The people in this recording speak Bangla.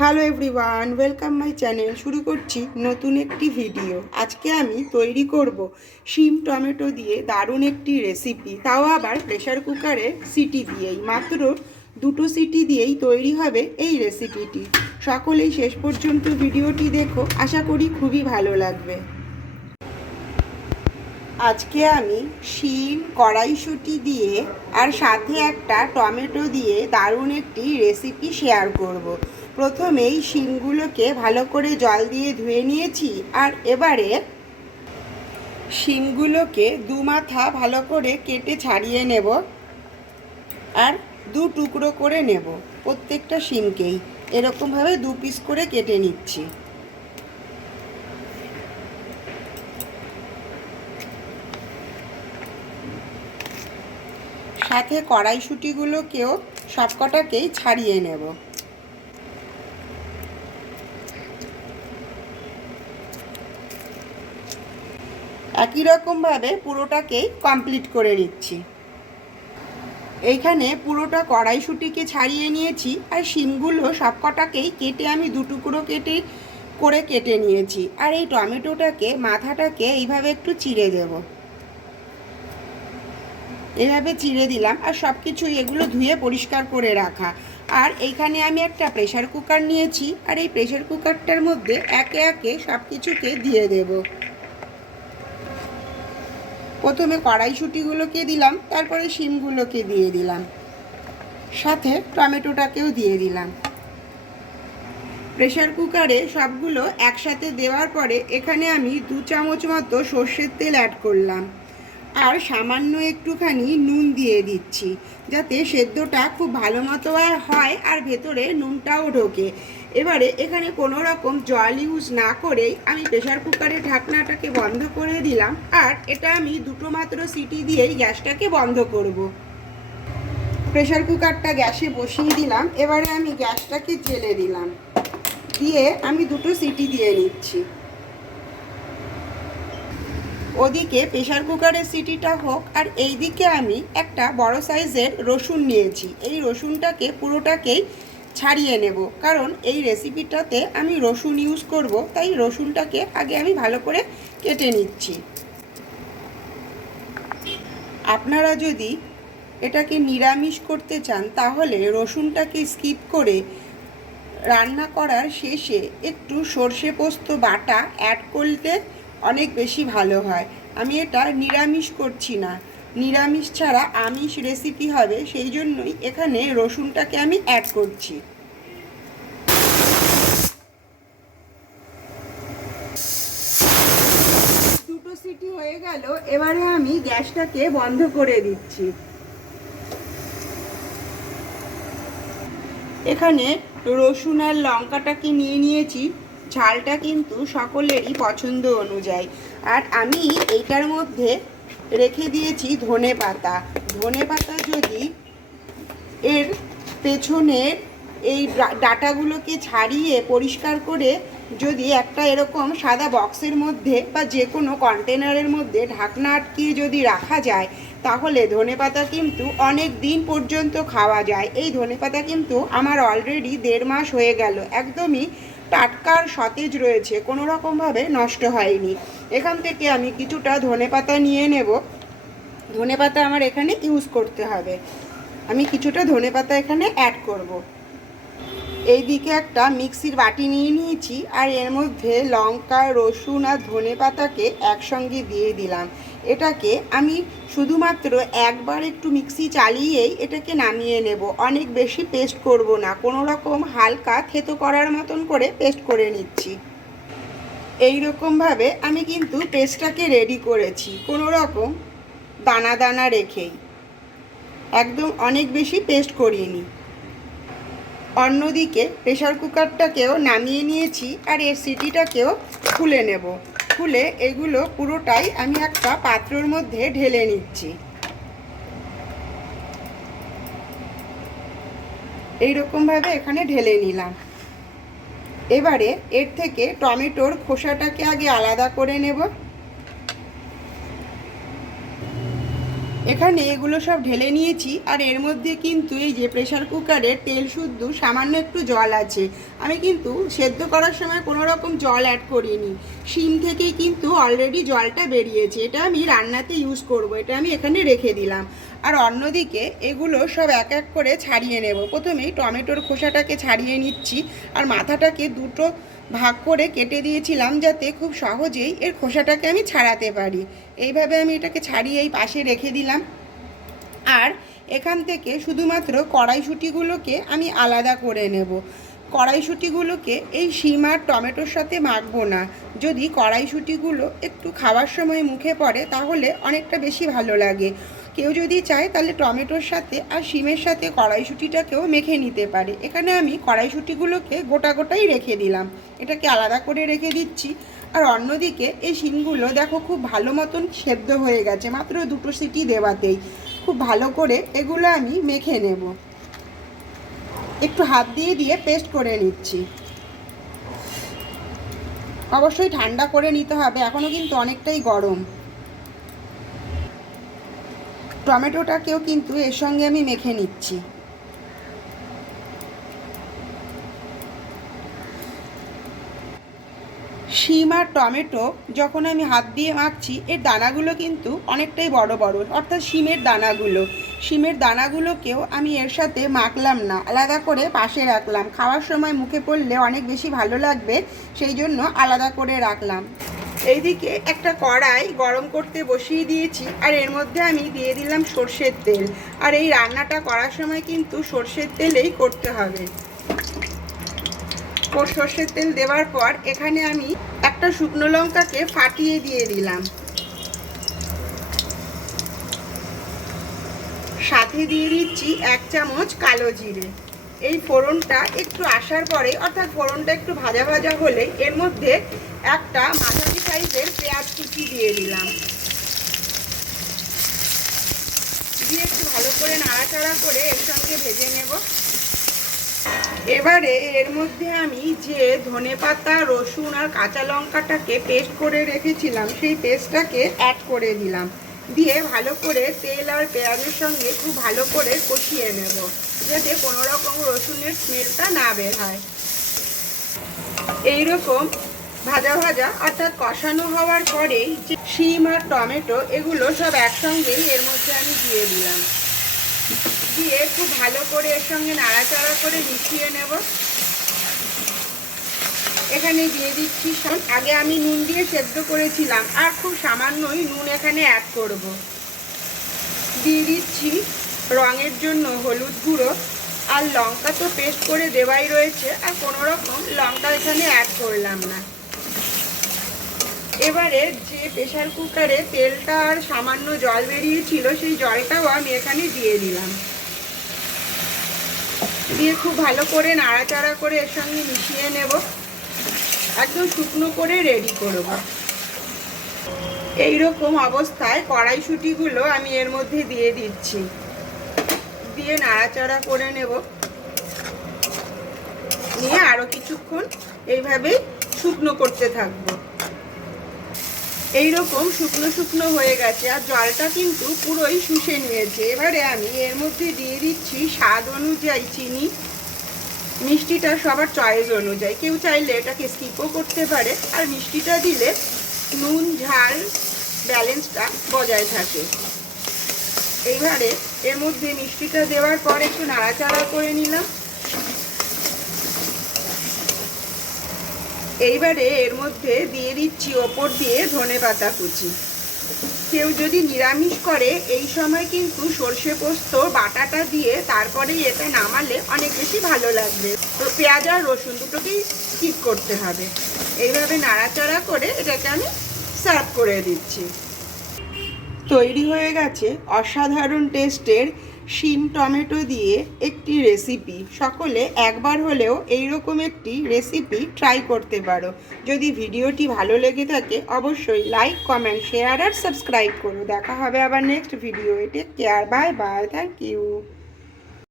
Hello everyone, welcome my channel. শুরু করছি নতুন একটি ভিডিও। আজকে আমি তৈরি করব শিম টমেটো দিয়ে দারুণ একটি রেসিপি তাও আবার প্রেশার কুকারে সিটি দিয়েই। মাত্র দুটো সিটি দিয়েই তৈরি হবে এই রেসিপিটি সকলেই শেষ পর্যন্ত ভিডিওটি দেখো। আশা করি খুবই ভালো লাগবে। আজকে আমি শিম কড়াইশুঁটি দিয়ে আর সাথে একটা টমেটো দিয়ে দারুণ একটি রেসিপি শেয়ার করব। প্রথমেই শিমগুলোকে ভালো করে জল দিয়ে ধুয়ে নিয়েছি আর এবারে শিমগুলোকে দু মাথা ভালো করে কেটে ছাড়িয়ে নেব আর দু টুকরো করে নেব প্রত্যেকটা শিমকেই। এরকমভাবে দু পিস করে কেটে নিচ্ছি। সাথে কড়াইশুঁটিগুলোকেও সবকটাকেই ছাড়িয়ে নেব। একই রকমভাবে পুরোটাকেই কমপ্লিট করে নিচ্ছি। এইখানে পুরোটা কড়াইশুঁটিকে ছাড়িয়ে নিয়েছি আর শিমগুলো সবকটাকেই কেটে আমি দুটুকরো কেটে করে কেটে নিয়েছি। আর এই টমেটোটাকে, মাথাটাকে এইভাবে একটু চিড়ে দেবো। এভাবে চিড়ে দিলাম আর সব কিছু এগুলো ধুয়ে পরিষ্কার করে রাখা। আর এইখানে আমি একটা প্রেশার কুকার নিয়েছি আর এই প্রেশার কুকারটার মধ্যে একে একে সব কিছুকে দিয়ে দেব। প্রথমে কড়াইশুটিগুলোকে দিলাম, তারপরে শিমগুলোকে দিয়ে দিলাম। সাথে টমেটোটাকেও দিয়ে দিলাম। প্রেশার কুকারে সবগুলো একসাথে দেওয়ার পরে এখানে আমি দু চামচ মতো সর্ষের তেল অ্যাড করলাম। আর সামান্য একটুখানি নুন দিয়ে দিচ্ছি, যাতে সেদ্ধটা খুব ভালো মতো হয় আর ভেতরে নুনটাও ঢোকে। এবারে এখানে কোনো রকম জল ইউজ না করেই আমি প্রেশার কুকারের ঢাকনাটাকে বন্ধ করে দিলাম আর এটা আমি দুটো মাত্র সিটি দিয়েই গ্যাসটাকে বন্ধ করব। প্রেশার কুকারটা গ্যাসে বসিয়ে দিলাম, এবারে আমি গ্যাসটাকে জেলে দিলাম। দিয়ে আমি দুটো সিটি দিয়ে নিচ্ছি। ওদিকে প্রেশার কুকারের সিটিটা হোক, আর এই দিকে আমি একটা বড় সাইজের রসুন নিয়েছি। এই রসুনটাকে পুরোটাকেই ছাড়িয়ে নেব। কারণ এই রেসিপিটাতে আমি রসুন ইউজ করব, তাই রসুনটাকে আগে আমি ভালো করে কেটে নিচ্ছি। আপনারা যদি এটাকে নিরামিষ করতে চান, তাহলে রসুনটাকে স্কিপ করে রান্না করার শেষে একটু সর্ষে পোস্ত বাটা অ্যাড করতে অনেক বেশি ভালো হয়। আমি এটা নিরামিষ করছি না। নিরামিষ ছাড়া আমিষ রেসিপি হবে, সেই জন্যই এখানে রসুনটাকে আমি অ্যাড করছি। দুটো সিটি হয়ে গেল, এবারে আমি গ্যাসটাকে বন্ধ করে দিচ্ছি। এখানে রসুন আর লঙ্কাটাকে নিয়ে নিয়েছি। ঝালটা কিন্তু সকলেরই পছন্দ অনুযায়ী। আর আমি এইটার মধ্যে রেখে দিয়েছি ধনে পাতা। ধনে পাতা যদি এর পেছনের এই ডাটাগুলোকে ছাড়িয়ে পরিষ্কার করে যদি একটা এরকম সাদা বক্সের মধ্যে বা যে কোনো কন্টেনারের মধ্যে ঢাকনা আটকিয়ে যদি রাখা যায়, তাহলে ধনে পাতা কিন্তু অনেক দিন পর্যন্ত খাওয়া যায়। এই ধনে পাতা কিন্তু আমার অলরেডি দেড় মাস হয়ে গেল। একদমই টাটকার সতেজ রয়েছে, কোনো রকমভাবে নষ্ট হয়নি। এখান থেকে আমি কিছুটা ধনে পাতা নিয়ে নেব। ধনে পাতা আমার এখানে ইউজ করতে হবে। আমি কিছুটা ধনে পাতা এখানে অ্যাড করব। এই দিকে একটা মিক্সির বাটি নিয়ে নিয়েছি আর এর মধ্যে লঙ্কা, রসুন আর ধনে পাতাকে একসঙ্গে দিয়ে দিলাম। এটাকে আমি শুধুমাত্র একবার একটু মিক্সি চালিয়েই এটাকে নামিয়ে নেব। অনেক বেশি পেস্ট করব না, কোনো রকম হালকা থেতো করার মতন করে পেস্ট করে নিচ্ছি। এই রকমভাবে আমি কিন্তু পেস্টটাকে রেডি করেছি, কোনো রকম দানা দানা রেখেই। একদম অনেক বেশি পেস্ট করিনি। অন্যদিকে প্রেশার কুকারটাকেও নামিয়ে নিয়েছি আর এর সিটিটাকেও খুলে নেব। খুলে এগুলো পুরোটাই আমি একটা পাত্রর মধ্যে ঢেলে নিচ্ছি। এইরকমভাবে এখানে ঢেলে নিলাম। এবারে এর থেকে টমেটোর খোসাটাকে আগে আলাদা করে নেব। এখানে এগুলো সব ঢেলে নিয়েছি আর এর মধ্যে কিন্তু এই যে প্রেশার কুকারে তেল শুদ্ধ, সামান্য একটু জল আছে। আমি কিন্তু সেদ্ধ করার সময় কোনো রকম জল অ্যাড করিনি। শিম থেকেই কিন্তু অলরেডি জলটা বেরিয়েছে। এটা আমি রান্নাতে ইউজ করব। এটা আমি এখানে রেখে দিলাম। আর অন্যদিকে এগুলো সব এক এক করে ছাড়িয়ে নেব। প্রথমেই টমেটোর খোসাটাকে ছাড়িয়ে নিচ্ছি। আর মাথাটাকে দুটো ভাগ করে কেটে দিয়েছিলাম যাতে খুব সহজেই এর খোসাটাকে আমি ছাড়াতে পারি। এইভাবে আমি এটাকে ছাড়িয়ে এই পাশে রেখে দিলাম। আর এখান থেকে শুধুমাত্র কড়াইশুঁটিগুলোকে আমি আলাদা করে নেব। কড়াইশুঁটিগুলোকে এই শিম আর টমেটোর সাথে মাখবো না। যদি কড়াইশুঁটিগুলো একটু খাওয়ার সময় মুখে পড়ে, তাহলে অনেকটা বেশি ভালো লাগে। কেউ যদি চায় তাহলে টমেটোর সাথে আর শিমের সাথে কড়াইশুঁটিটাকেও মেখে নিতে পারে। এখানে আমি কড়াইশুঁটিগুলোকে গোটা গোটাই রেখে দিলাম। এটাকে আলাদা করে রেখে দিচ্ছি। আর অন্যদিকে এই শিমগুলো দেখো খুব ভালো মতন সেদ্ধ হয়ে গেছে, মাত্র দুটো সিটি দেওয়াতেই। খুব ভালো করে এগুলো আমি মেখে নেব। একটু হাত দিয়ে দিয়ে পেস্ট করে নিচ্ছি। অবশ্যই ঠান্ডা করে নিতে হবে এখনও কিন্তু অনেকটাই গরম। টমেটোটাকেও কিন্তু এর সঙ্গে আমি মেখে নিচ্ছি। শিম আর টমেটো যখন আমি হাত দিয়ে মাখছি, এর দানাগুলো কিন্তু অনেকটাই বড় বড়, অর্থাৎ শিমের দানাগুলো। শিমের দানাগুলোকেও আমি এর সাথে মাখলাম না, আলাদা করে পাশে রাখলাম। খাওয়ার সময় মুখে পড়লে অনেক বেশি ভালো লাগবে, সেই জন্য আলাদা করে রাখলাম। এইদিকে একটা কড়াই গরম করতে বসিয়ে দিয়েছি, আর এর মধ্যে আমি দিয়ে দিলাম সর্ষের তেল। আর এই রান্নাটা করার সময় কিন্তু সর্ষের তেলেই করতে হবে। সর্ষের তেল দেওয়ার পর এখানে আমি একটা শুকনো লঙ্কাকে ফাটিয়ে দিয়ে দিলাম। সাথে দিয়ে দিচ্ছি এক চামচ কালো জিরে। এই ফোড়নটা একটু আসার পরে, অর্থাৎ ফোড়নটা একটু ভাজা ভাজা হলে, এর মধ্যে একটা মাঝারি সাইজের পেঁয়াজ কুচি দিয়ে দিলাম। দিয়ে একটু ভালো করে নাড়াচাড়া করে এর সঙ্গে ভেজে নেব। এবারে এর মধ্যে আমি যে ধনে পাতা, রসুন আর কাঁচা লঙ্কাটাকে পেস্ট করে রেখেছিলাম, সেই পেস্টটাকে অ্যাড করে দিলাম। দিয়ে ভালো করে তেল আর পেঁয়াজের সঙ্গে খুব ভালো করে কষিয়ে নেব, যাতে কোনো রকম রসুনের স্মেলটা না বের হয়। এইরকম ভাজা ভাজা অর্থাৎ কষানো হওয়ার পরেই যে শিম আর টমেটো, এগুলো সব একসঙ্গেই এর মধ্যে আমি দিয়ে দিলাম। দিয়ে খুব ভালো করে এর সঙ্গে নাড়াচাড়া করে মিশিয়ে নেব। এখানে দিয়ে দিচ্ছি আগে আমি নুন দিয়ে সেদ্ধ করেছিলাম, আর খুব সামান্যই নুন এখানে অ্যাড করব। দিয়ে দিচ্ছি রঙের জন্য হলুদ গুঁড়ো, আর লঙ্কা তো পেস্ট করে দেওয়াই রয়েছে, আর কোনো রকম লঙ্কা এখানে অ্যাড করলাম না। এবারে যে প্রেশার কুকারে তেলটা আর সামান্য জল বেরিয়েছিল, সেই জলটাও আমি এখানে দিয়ে দিলাম। দিয়ে খুব ভালো করে নাড়াচাড়া করে এর সঙ্গে মিশিয়ে নেব। একদম শুকনো করে রেডি করব এইরকম অবস্থায় কড়াইশুটিগুলো আমি এর মধ্যে দিয়ে দিচ্ছি। দিয়ে নাড়াচাড়া করে নেব। নিয়ে আরও কিছুক্ষণ এইভাবেই শুকনো করতে থাকব। এইরকম শুকনো শুকনো হয়ে গেছে আর জলটা কিন্তু পুরোই শুষে নিয়েছে। এবারে আমি এর মধ্যে দিয়ে দিচ্ছি স্বাদ অনুযায়ী চিনি। মিষ্টিটা সবার চয়েস অনুযায়ী। কেউ চাইলে এটাকে স্কিপও করতে পারে, আর মিষ্টিটা দিলে নুন, ঝাল ব্যালেন্সটা বজায় থাকে। এইবারে এর মধ্যে মিষ্টিটা দেওয়ার পর একটু নাড়াচাড়া করে নিলাম। এইবারে এর মধ্যে দিয়ে দিচ্ছি ওপর দিয়ে ধনে পাতা কুচি। কেউ যদি নিরামিষ করে, এই সময় কিন্তু সর্ষে পোস্ত, বাটাটা দিয়ে তারপরে এটা নামালে অনেক বেশি ভালো লাগবে। তো পেঁয়াজ আর রসুন দুটোকেই স্কিপ করতে হবে। এইভাবে নাড়াচাড়া করে এটাকে আমি সার্ভ করে দিচ্ছি। তৈরি হয়ে গেছে অসাধারণ টেস্টের শিম টমেটো দিয়ে একটি রেসিপি সকলে একবার হলেও এইরকম একটি রেসিপি ট্রাই করতে পারো। যদি ভিডিওটি ভালো লেগে থাকে, অবশ্যই লাইক কমেন্ট শেয়ার আর সাবস্ক্রাইব করো। দেখা হবে আবার next video take care bye bye thank you